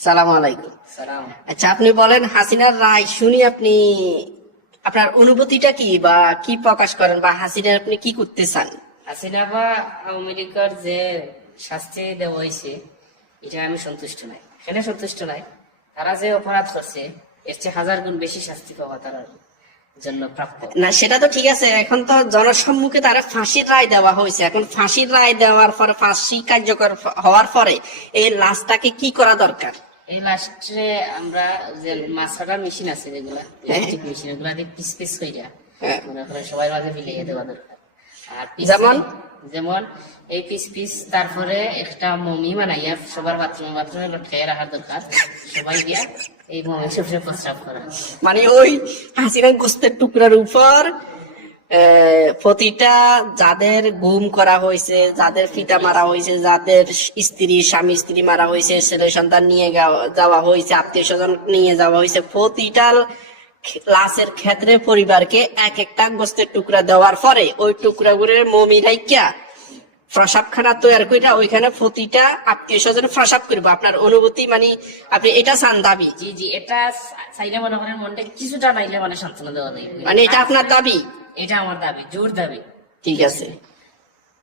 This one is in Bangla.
সালাম আলাইকুম। সালাম। আচ্ছা, আপনি বলেন হাসিনার রায় শুনি আপনি আপনার অনুভূতিটা কি বা কি প্রকাশ করেন বা হাসিনার আপনি কি করতে চান? হাসিনা বা আওয়ামী লীগের যে শাস্তি দেওয়া হয়েছে এটা আমি সন্তুষ্ট নাই, এখানে সন্তুষ্ট নাই। তারা যে অপরাধ করছে এর চেয়ে হাজার গুণ বেশি শাস্তি পাওয়া তার জন্য প্রাপ্য। না, সেটা তো ঠিক আছে। এখন তো জনসম্মুখে তারা ফাঁসির রায় দেওয়া হয়েছে। এখন ফাঁসির রায় দেওয়ার পরে, ফাঁসি কার্যকর হওয়ার পরে এই লাশটাকে কি করা দরকার? এই লাস্টে আমরা যে মাছ কাটার মেশিন আছে, যেগুলা ইলেকট্রিক মেশিন, ওগুলা দিয়ে পিস পিস কইরা হ্যাঁ। মনে করে সবাই মাঝে মিলিয়ে দেওয়া দরকার। আর যেমন? যেমন এই পিস পিস তারপরে একটা মমি বানাইয়া সবার বাথরুমে লটকাইয়া রাখার দরকার। সবাই গিয়া এই মমি সবসময় প্রস্রাব করা। মানে ওই হাসিনার গোস্তের টুকরার উপর প্রতিটা যাদের গুম করা হয়েছে, যাদের পিতা মারা হয়েছে, যাদের স্ত্রী স্বামী স্ত্রী মারা হয়েছে, ছেলে সন্তান নিয়ে যাওয়া হয়েছে, আত্মীয় স্বজন নিয়ে যাওয়া হয়েছে, প্রতিটা লাশের ক্ষেত্রে পরিবারকে এক একটা গোস্তের টুকরা দেওয়ার পরে ওই টুকরাগুলোর মমি রাইকা প্রসাবখানা তৈরি করে ওইখানে প্রতিটা আত্মীয় স্বজন প্রসাব করবো। আপনার অনুভূতি মানে আপনি এটা চান, দাবি? জি জি, এটা চাইলে মনে করেন মনটা কিছুটা নাইলে মানে সান্ত্বনা দেওয়া যায়, মানে এটা আপনার দাবি? এটা আমার দাবি, জোর দাবি। ঠিক আছে।